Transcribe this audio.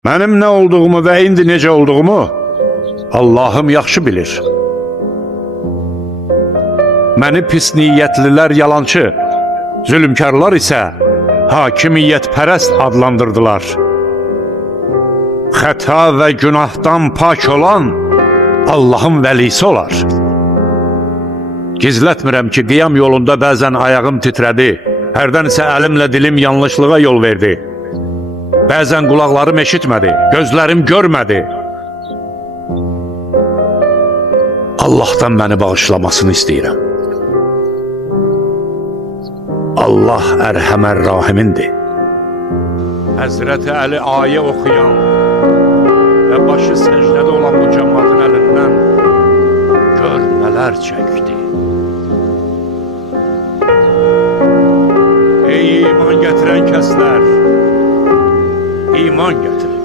Mənim nə olduğumu və indi necə olduğumu Allahım yaxşı bilir. Məni pis niyyətlilər yalancı, zülmkarlar isə hakimiyyətpərəst adlandırdılar. Xəta və günahdan pak olan Allahın vəlisi olar. Gizlətmirəm ki, qiyam yolunda bəzən ayağım titrədi, hərdən isə əlimlə dilim yanlışlığa yol verdi. Bəzən qulaqlarım eşitmədi, gözlərim görmədi. Allahdan məni bağışlamasını istəyirəm. Allah ərhəmər rahimindir. Həzrəti Əli ayə oxuyan və başı səcdədə olan bu cəmaatın əlindən gör nələr çəkdi. Ey iman gətirən kəslər, iman gətirin.